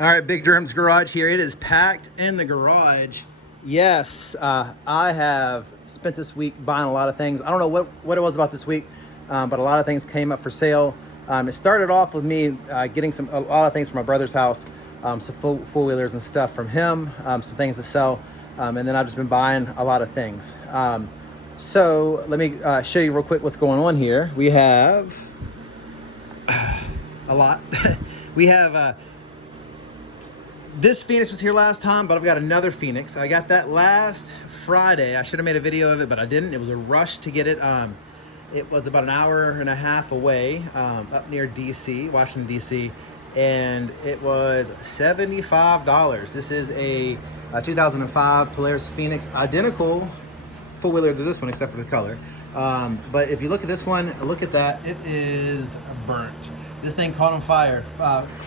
All right, Bigjermsgarage here. It is packed in the garage. Yes, I have spent this week buying a lot of things. I don't know what it was about this week, but a lot of things came up for sale. It started off with me getting a lot of things from my brother's house, some four-wheelers and stuff from him, some things to sell, and then I've just been buying a lot of things. So let me show you real quick what's going on here. We have a lot. We have this Phoenix was here last time, but I've got another Phoenix. I got that last Friday. I should have made a video of it, but I didn't. It was a rush to get it. It was about an hour and a half away, up near DC, Washington, DC, and it was $75. This is a 2005 Polaris Phoenix, identical four-wheeler to this one, except for the color. But if you look at this one, look at that. It is burnt. This thing caught on fire.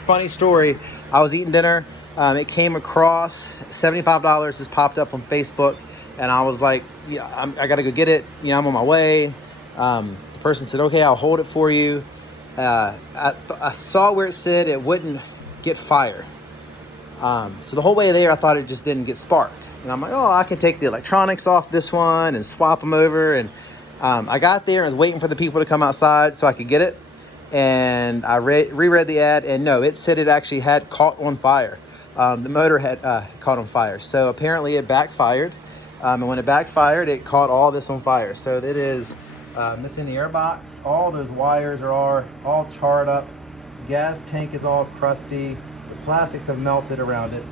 Funny story, I was eating dinner. It came across, $75 just popped up on Facebook, and I was like, yeah, I gotta go get it. You know, I'm on my way. The person said, okay, I'll hold it for you. I saw where it said it wouldn't get fire. So the whole way there, I thought it just didn't get spark. And I'm like, oh, I can take the electronics off this one and swap them over. And I got there and was waiting for the people to come outside so I could get it. And I reread the ad, and no, it said it actually had caught on fire. The motor had caught on fire. So apparently it backfired. And when it backfired, it caught all this on fire. So it is missing the airbox. All those wires are all charred up. Gas tank is all crusty. The plastics have melted around it.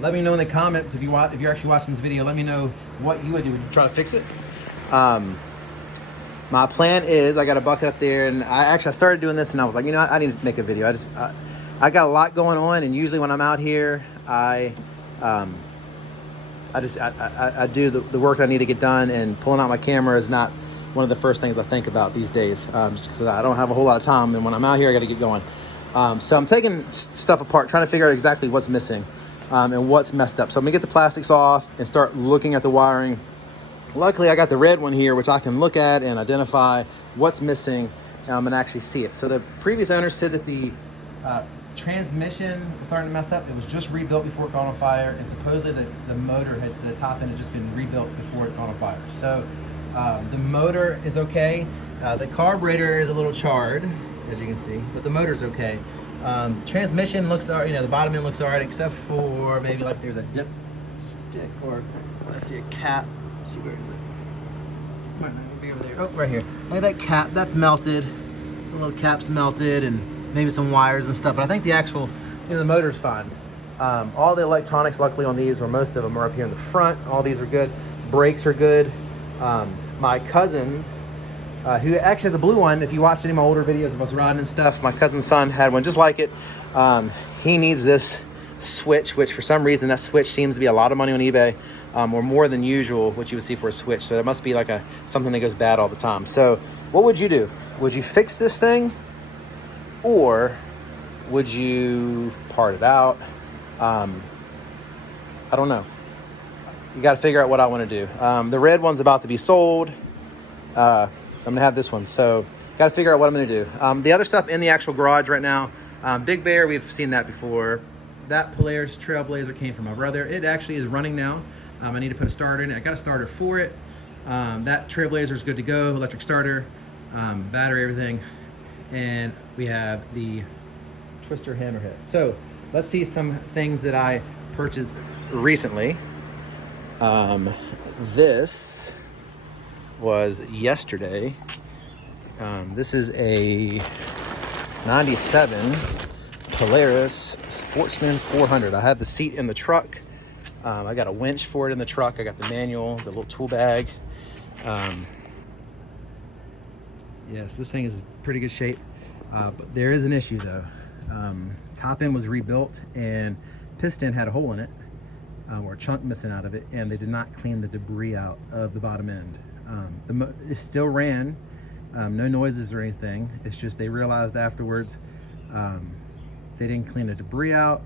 Let me know in the comments if you're actually watching this video. Let me know what you would do. Would you try to fix it? My plan is, I got a bucket up there, and I started doing this, and I was like, you know, I need to make a video. I got a lot going on, and usually when I'm out here, I do the work I need to get done, and pulling out my camera is not one of the first things I think about these days, just because I don't have a whole lot of time, and when I'm out here, I got to get going. So I'm taking stuff apart, trying to figure out exactly what's missing and what's messed up. So I'm gonna get the plastics off and start looking at the wiring. Luckily, I got the red one here, which I can look at and identify what's missing and actually see it. So the previous owner said that the transmission was starting to mess up. It was just rebuilt before it caught on fire, and supposedly the motor the top end had just been rebuilt before it caught on fire. So the motor is okay. The carburetor is a little charred, as you can see, but the motor's okay. Transmission looks all right, you know, the bottom end looks all right, except for maybe like there's a dip stick, or let's see, a cap. Let's see, where is it? Might not be over there. Oh, right here. Look at that cap. That's melted. The little cap's melted, and maybe some wires and stuff. But I think the actual, you know, the motor's fine. All the electronics, luckily, on these, or most of them, are up here in the front. All these are good. Brakes are good. My cousin, who actually has a blue one, if you watched any of my older videos of us riding and stuff, my cousin's son had one just like it. He needs this switch, which for some reason that switch seems to be a lot of money on eBay, or more than usual what you would see for a switch. So there must be like something that goes bad all the time. So what would you do? Would you fix this thing, or would you part it out? I don't know. You got to figure out what I want to do. The red one's about to be sold. I'm gonna have this one, so got to figure out what I'm gonna do. The other stuff in the actual garage right now, Big Bear, we've seen that before. That Polaris Trailblazer came from my brother. It actually is running now. I need to put a starter in it. I got a starter for it. That Trailblazer is good to go. Electric starter, battery, everything. And we have the twister hammerhead. So let's see some things that I purchased recently. This was yesterday. This is a 97 Polaris Sportsman 400. I have the seat in the truck. I got a winch for it in the truck. I got the manual, the little tool bag. Yes, this thing is in pretty good shape, but there is an issue though. Top end was rebuilt, and piston had a hole in it, or a chunk missing out of it, and they did not clean the debris out of the bottom end. It still ran, no noises or anything. It's just they realized afterwards they didn't clean the debris out,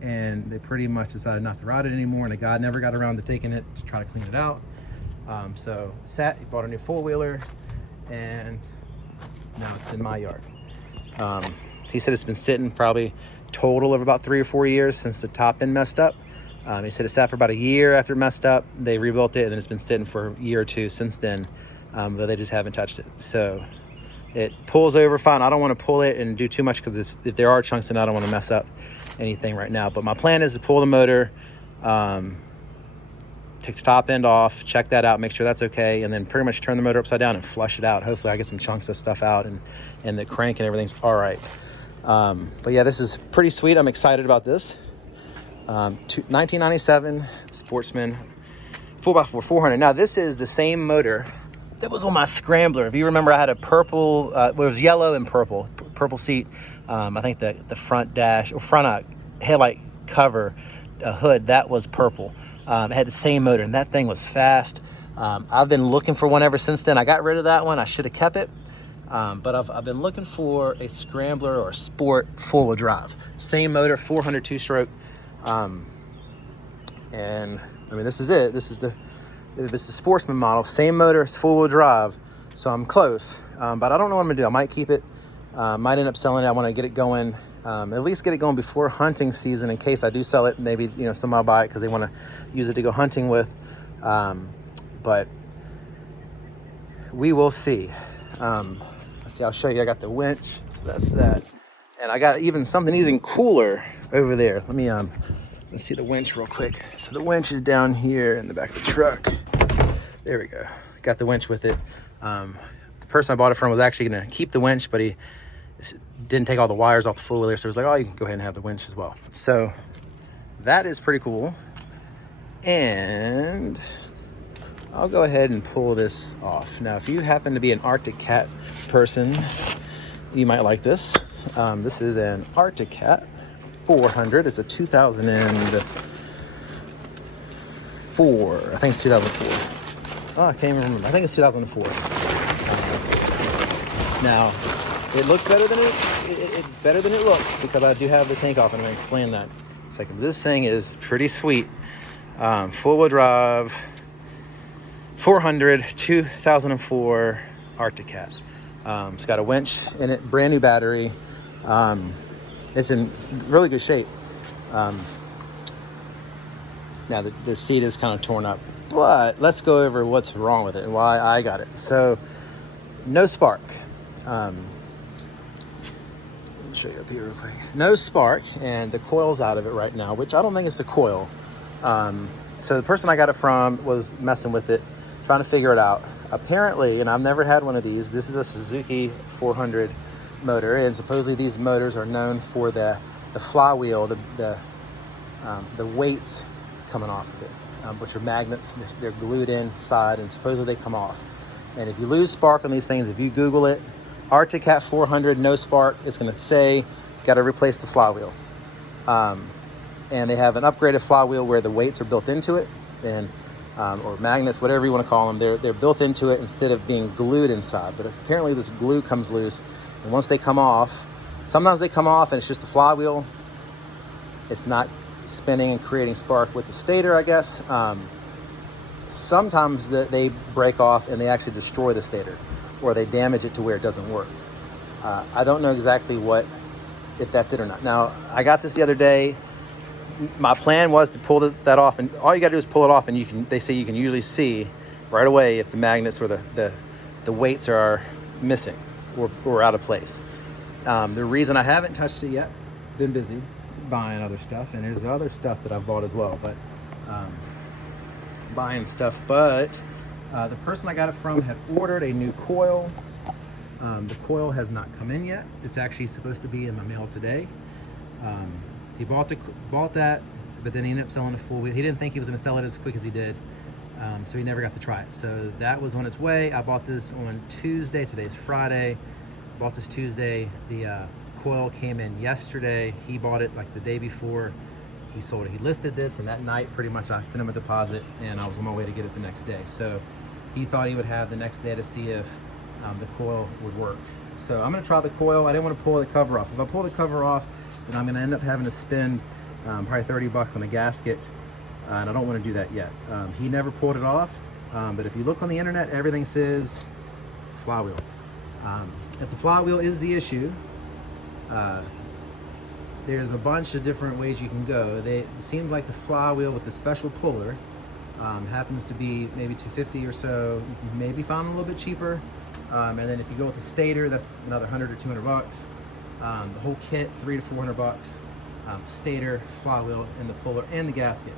and they pretty much decided not to ride it anymore, and the guy never got around to taking it to try to clean it out. So he bought a new four-wheeler, and now it's in my yard. He said it's been sitting probably total of about 3 or 4 years since the top end messed up. He said it sat for about a year after it messed up. They rebuilt it, and then it's been sitting for a year or two since then, but they just haven't touched it. So it pulls over fine. I don't want to pull it and do too much because if there are chunks in it, I don't want to mess up anything right now. But my plan is to pull the motor, take the top end off, check that out, make sure that's okay, and then pretty much turn the motor upside down and flush it out. Hopefully I get some chunks of stuff out and the crank and everything's all right. But yeah, this is pretty sweet. I'm excited about this. 1997 Sportsman 4x4 400. Now this is the same motor that was on my Scrambler. If you remember, I had a purple, it was yellow and purple seat. I think the front dash or front headlight cover hood, that was purple. It had the same motor, and that thing was fast. I've been looking for one ever since then. I got rid of that one. I should have kept it. But I've been looking for a Scrambler or Sport four-wheel drive. Same motor, 400 two-stroke. And I mean, this is it. This is the Sportsman model. Same motor, it's four-wheel drive. So I'm close. But I don't know what I'm gonna do. I might keep it. Might end up selling it. I want to get it going. At least get it going before hunting season in case I do sell it. Maybe, somebody will buy it because they want to use it to go hunting with. But we will see. Let's see, I'll show you. I got the winch, so that's that. And I got something even cooler over there. Let me, let's see the winch real quick. So the winch is down here in the back of the truck. There we go. Got the winch with it. The person I bought it from was actually going to keep the winch, but he didn't take all the wires off the four-wheeler, so he was like, oh, you can go ahead and have the winch as well. So that is pretty cool. And I'll go ahead and pull this off. Now, if you happen to be an Arctic Cat person, you might like this. This is an Arctic Cat 400. It's a 2004. I think it's 2004. Oh, I can't even remember. I think it's 2004. Now, it looks better than it's better than it looks because I do have the tank off, and I'm going to explain that. It's like, this thing is pretty sweet. Four-wheel drive, 400, 2004 Arctic Cat. It's got a winch in it, brand new battery. It's in really good shape. Now the seat is kind of torn up, but let's go over what's wrong with it and why I got it. So, no spark. Let me show you up here real quick. No spark, and the coil's out of it right now, which I don't think it's the coil. So the person I got it from was messing with it, trying to figure it out. Apparently, and I've never had one of these, this is a Suzuki 400 motor, and supposedly these motors are known for the flywheel, the weights coming off of it, which are magnets. They're glued inside, and supposedly they come off. And if you lose spark on these things, if you Google it, Arctic Cat 400, no spark, it's going to say, got to replace the flywheel. And they have an upgraded flywheel where the weights are built into it, and or magnets, whatever you want to call them. They're built into it instead of being glued inside. But apparently this glue comes loose, and once they come off, sometimes they come off and it's just the flywheel. It's not spinning and creating spark with the stator, I guess. Sometimes they break off and they actually destroy the stator, or they damage it to where it doesn't work. I don't know exactly if that's it or not. Now, I got this the other day. My plan was to pull that off, and all you got to do is pull it off, and they say you can usually see right away if the magnets or the weights are missing or out of place. The reason I haven't touched it yet, been busy buying other stuff, and there's other stuff that I've bought as well, but buying stuff. But the person I got it from had ordered a new coil. The coil has not come in yet. It's actually supposed to be in my mail today. He bought that, but then he ended up selling the full wheel. He didn't think he was going to sell it as quick as he did, so he never got to try it. So that was on its way. I bought this on Tuesday. Today's Friday. Bought this Tuesday. The coil came in yesterday. He bought it like the day before he sold it. He listed this, and that night pretty much I sent him a deposit, and I was on my way to get it the next day. So he thought he would have the next day to see if the coil would work. So I'm going to try the coil. I didn't want to pull the cover off. If I pull the cover off, then I'm going to end up having to spend probably $30 on a gasket, and I don't want to do that yet. He never pulled it off, but if you look on the internet, everything says flywheel. If the flywheel is the issue, there's a bunch of different ways you can go. It seems like the flywheel with the special puller happens to be maybe $250 or so. You can maybe find a little bit cheaper. And then if you go with the stator, that's another $100 or $200. The whole kit, $300 to $400. Stator, flywheel, and the puller, and the gasket.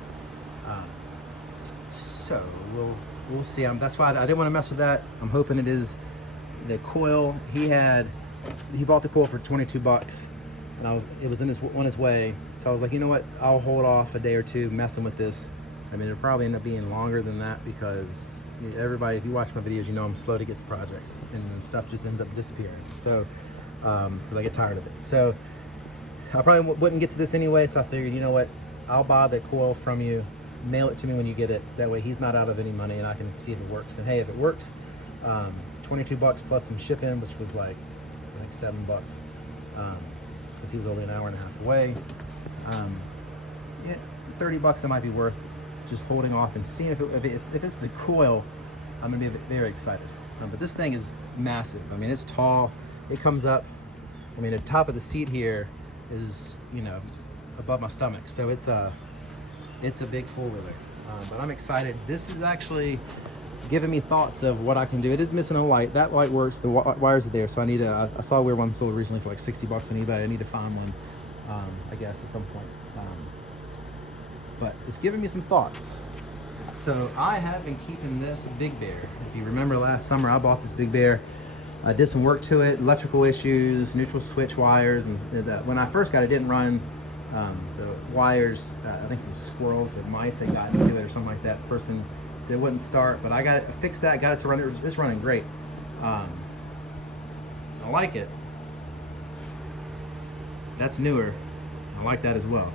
So we'll see. That's why I didn't want to mess with that. I'm hoping it is the coil. He bought the coil for $22, and it was on his way. So I was like, you know what? I'll hold off a day or two messing with this. I mean, it'll probably end up being longer than that because everybody, if you watch my videos, you know I'm slow to get to projects, and stuff just ends up disappearing. So, because I get tired of it. So I probably wouldn't get to this anyway. So I figured, you know what? I'll buy the coil from you, mail it to me when you get it. That way he's not out of any money, and I can see if it works. And hey, if it works, $22 plus some shipping, which was like I think $7, because he was only an hour and a half away. Yeah, $30 it might be worth just holding off and seeing if it's the coil. I'm gonna be very excited. But this thing is massive. I mean, it's tall. It comes up. I mean, the top of the seat here is, you know, above my stomach. So it's a big four-wheeler. But I'm excited. This is actually giving me thoughts of what I can do. It is missing a light. That light works. The wires are there. So I saw a weird one sold recently for like $60 on eBay. I need to find one, I guess, at some point. But it's giving me some thoughts. So I have been keeping this Big Bear. If you remember last summer, I bought this Big Bear. I did some work to it, electrical issues, neutral switch wires, and when I first got it, didn't run. The wires, I think some squirrels or mice had gotten to it or something like that. The person said it wouldn't start, but I fixed that, got it to run. It's running great. I like it. That's newer. I like that as well.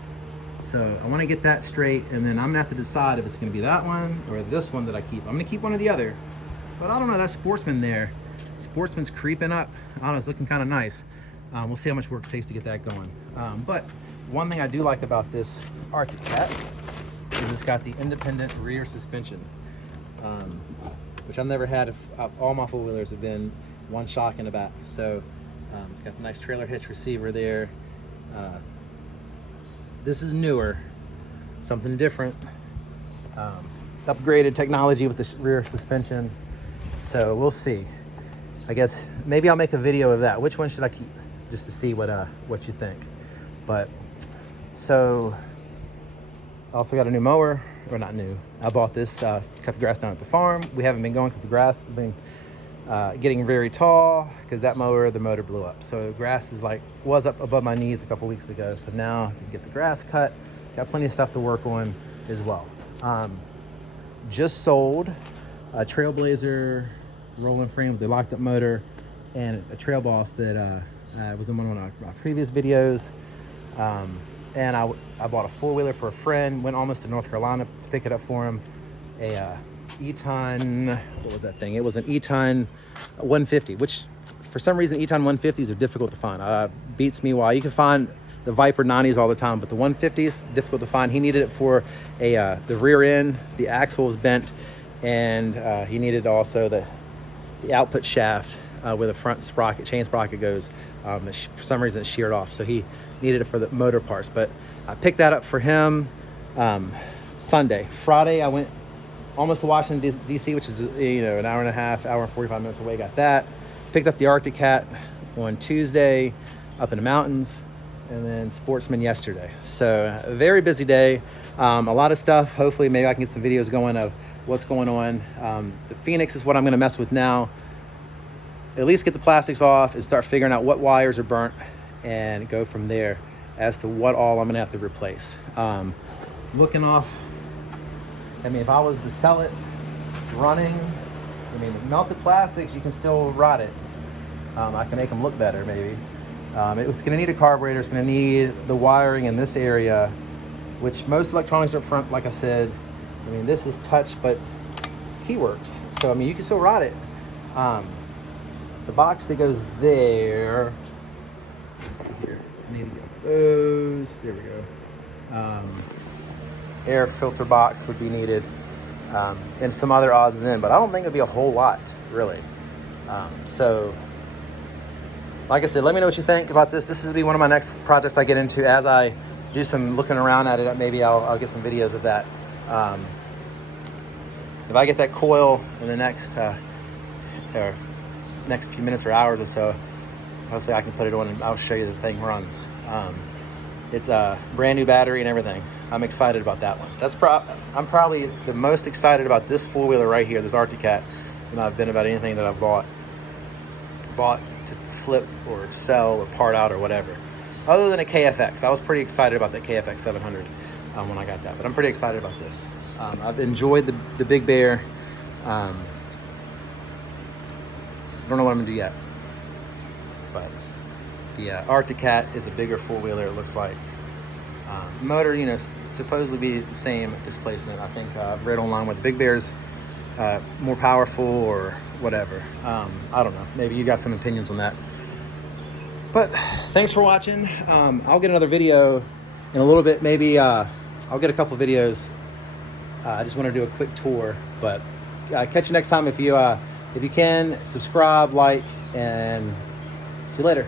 So I want to get that straight, and then I'm gonna have to decide if it's gonna be that one or this one that I keep. I'm gonna keep one or the other, but I don't know. That Sportsman there, Sportsman's creeping up. I don't know, it's looking kind of nice. We'll see how much work it takes to get that going. But one thing I do like about this Arctic Cat is it's got the independent rear suspension, which I've never had. All my four-wheelers have been one shock in the back. So got the nice trailer hitch receiver there. This is newer, something different. Upgraded technology with the rear suspension. So we'll see. I guess maybe I'll make a video of that. Which one should I keep? Just to see what you think. But so I also got a new mower, or not new. I bought this, cut the grass down at the farm. We haven't been going because the grass has been getting very tall because the motor blew up. So the grass was up above my knees a couple weeks ago. So now I can get the grass cut. Got plenty of stuff to work on as well. Just sold a Trailblazer rolling frame with the locked up motor and a Trail Boss that was in one of my previous videos. And I bought a four-wheeler for a friend, went almost to North Carolina to pick it up for him. A Eton, what was that thing? It was an Eton 150, which for some reason Eton 150s are difficult to find. Beats me why. You can find the Viper 90s all the time, but the 150s, difficult to find. He needed it for the rear end. The axle was bent, and he needed also the output shaft where the front sprocket, chain sprocket goes. For some reason it's sheared off, so he needed it for the motor parts. But I picked that up for him Sunday. Friday I went almost to Washington DC, which is an hour and a half, hour and 45 minutes away. Got that. Picked up the Arctic Cat on Tuesday up in the mountains, and then Sportsman yesterday. So a very busy day. A lot of stuff. Hopefully maybe I can get some videos going of what's going on. The Phoenix is what I'm going to mess with now. At least get the plastics off and start figuring out what wires are burnt and go from there as to what all I'm going to have to replace. Looking off, I mean, if I was to sell it running, I mean, melted plastics, you can still rot it. I can make them look better, maybe. It's going to need a carburetor. It's going to need the wiring in this area, which most electronics are up front, like I said. I mean, this is touch, but key works. So, I mean, you can still rot it. The box that goes there, let's see here. I need to get those. There we go. Air filter box would be needed, and some other odds and ends, but I don't think it'll be a whole lot, really. So like I said, let me know what you think about this. This will be one of my next projects I get into as I do some looking around at it. Maybe I'll get some videos of that. If I get that coil in the next few minutes or hours or so, hopefully I can put it on and I'll show you the thing runs. It's a brand new battery and everything. I'm excited about that one. I'm probably the most excited about this four-wheeler right here, this Arctic Cat, than I've been about anything that I've bought to flip or sell or part out or whatever. Other than a KFX. I was pretty excited about that KFX 700 when I got that, but I'm pretty excited about this. I've enjoyed the Big Bear. I don't know what I'm gonna do yet, but the Arctic Cat is a bigger four-wheeler, it looks like. Motor, you know, supposedly be the same displacement. I think I've read online with the Big Bear's more powerful or whatever. I don't know. Maybe you got some opinions on that. But thanks for watching. I'll get another video in a little bit. Maybe I'll get a couple videos. I just want to do a quick tour. But catch you next time. If you can, subscribe, like, and see you later.